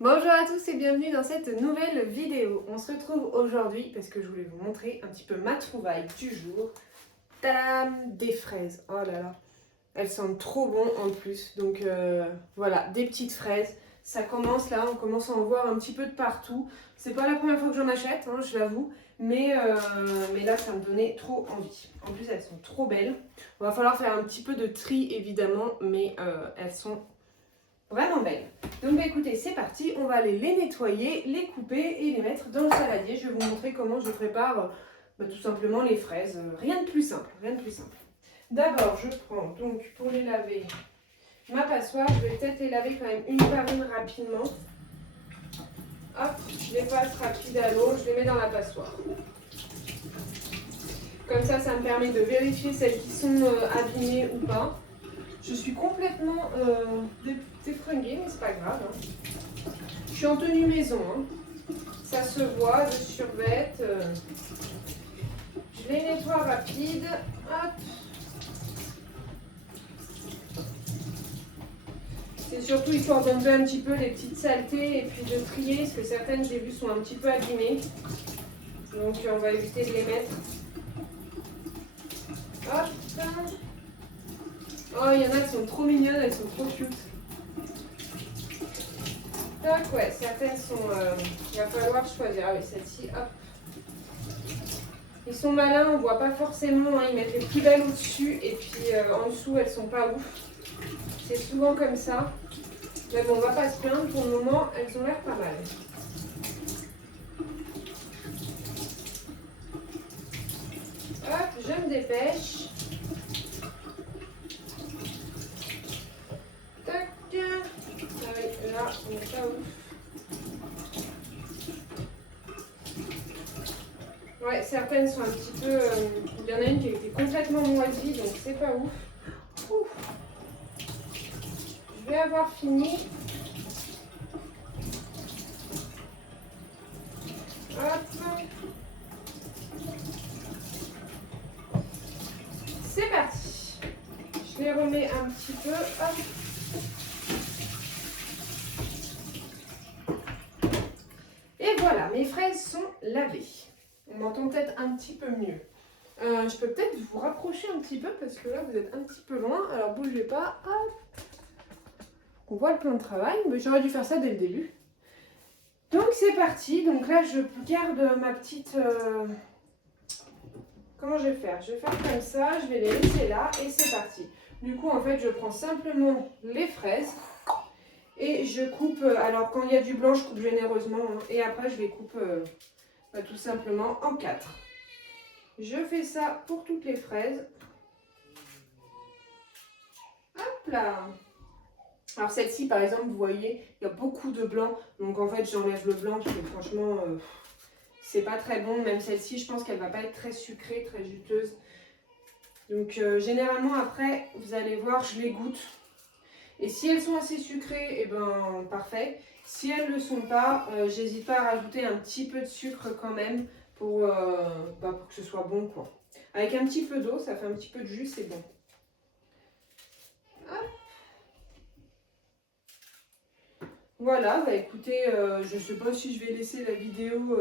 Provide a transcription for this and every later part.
Bonjour à tous et bienvenue dans cette nouvelle vidéo. On se retrouve aujourd'hui parce que je voulais vous montrer un petit peu ma trouvaille du jour. Tadam! Des fraises. Oh là là, elles sentent trop bon en plus. Donc voilà, des petites fraises. Ça commence là, on commence à en voir un petit peu de partout. C'est pas la première fois que j'en achète, hein, je l'avoue. Mais là, ça me donnait trop envie. En plus, elles sont trop belles. Il va falloir faire un petit peu de tri évidemment, mais elles sont vraiment belles. Donc bah, écoutez, c'est parti, on va aller les nettoyer, les couper et les mettre dans le saladier. Je vais vous montrer comment je prépare tout simplement les fraises. Rien de plus simple, rien de plus simple. D'abord, je prends donc pour les laver ma passoire. Je vais peut-être les laver quand même une par une rapidement. Hop, je les passe rapide à l'eau, je les mets dans la passoire. Comme ça me permet de vérifier celles qui sont abîmées ou pas. Je suis complètement défringuée, mais c'est pas grave. Hein. Je suis en tenue maison. Hein. Ça se voit, je survête. Je les nettoie rapide. Hop. C'est surtout histoire d'enlever un petit peu les petites saletés et puis de trier, parce que certaines, j'ai vues, sont un petit peu abîmées. Donc on va éviter de les mettre. Hop. Oh, il y en a qui sont trop mignonnes, elles sont trop cute. Tac, ouais, certaines sont... il va falloir choisir. Ah oui, celle-ci, hop. Ils sont malins, on voit pas forcément, hein, ils mettent les plus belles au-dessus et puis en dessous, elles sont pas ouf. C'est souvent comme ça. Mais bon, on va pas se plaindre, pour le moment, elles ont l'air pas mal. Hop, je me dépêche. Tac. Ah oui, là, on n'est pas ouf. Ouais, certaines sont un petit peu... il y en a une qui a été complètement moisie, donc c'est pas ouf. Ouf. Je vais avoir fini. Hop. C'est parti. Je les remets un petit peu. Hop. Et voilà, mes fraises sont lavées. On m'entend peut-être un petit peu mieux. Je peux peut-être vous rapprocher un petit peu parce que là vous êtes un petit peu loin. Alors bougez pas. Hop. On voit le plan de travail, mais j'aurais dû faire ça dès le début. Donc c'est parti. Donc là je garde ma petite... Comment je vais faire? Je vais faire comme ça, je vais les laisser là et c'est parti. Du coup en fait je prends simplement les fraises et je coupe, alors quand il y a du blanc je coupe généreusement hein, et après je les coupe tout simplement en 4. Je fais ça pour toutes les fraises. Hop là! Alors celle-ci par exemple vous voyez il y a beaucoup de blanc donc en fait j'enlève le blanc parce que franchement c'est pas très bon. Même celle-ci je pense qu'elle va pas être très sucrée, très juteuse. Donc généralement après vous allez voir je les goûte. Et si elles sont assez sucrées, et ben parfait. Si elles ne le sont pas, j'hésite pas à rajouter un petit peu de sucre quand même pour que ce soit bon quoi. Avec un petit peu d'eau, ça fait un petit peu de jus, c'est bon. Hop. Voilà, bah écoutez, je ne sais pas si je vais laisser la vidéo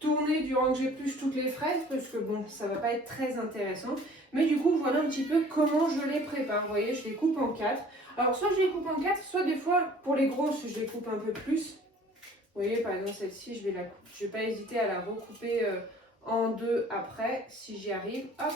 tourner durant que j'épluche toutes les fraises parce que bon, ça va pas être très intéressant. Mais du coup, voilà un petit peu comment je les prépare. Vous voyez, je les coupe en 4. Alors, soit je les coupe en 4, soit des fois, pour les grosses, je les coupe un peu plus. Vous voyez, par exemple, celle-ci, je vais pas hésiter à la recouper en 2 après, si j'y arrive. Hop.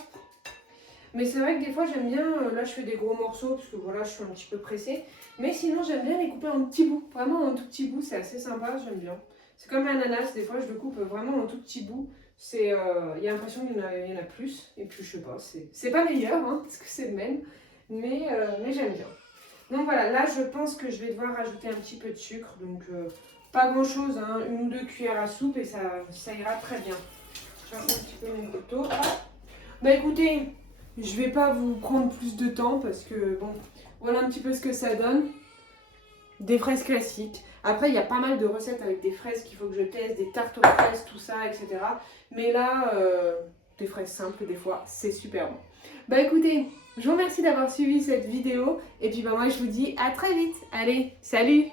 Mais c'est vrai que des fois, j'aime bien, là, je fais des gros morceaux parce que voilà, je suis un petit peu pressée. Mais sinon, j'aime bien les couper en petits bouts. Vraiment en tout petits bouts, c'est assez sympa, j'aime bien. C'est comme l'ananas, des fois, je le coupe vraiment en tout petits bouts. Il y a l'impression qu'il y en a plus. Et puis, je sais pas, c'est pas meilleur, hein, parce que c'est le même. Mais j'aime bien. Donc voilà, là, je pense que je vais devoir rajouter un petit peu de sucre. Donc, pas grand-chose, hein, 1 ou 2 cuillères à soupe et ça ira très bien. Je vais un petit peu mon couteau. Bah écoutez... Je vais pas vous prendre plus de temps parce que bon, voilà un petit peu ce que ça donne. Des fraises classiques. Après, il y a pas mal de recettes avec des fraises qu'il faut que je teste, des tartes aux fraises, tout ça, etc. Mais là, des fraises simples, des fois, c'est super bon. Bah écoutez, je vous remercie d'avoir suivi cette vidéo. Et puis bah moi, je vous dis à très vite. Allez, salut!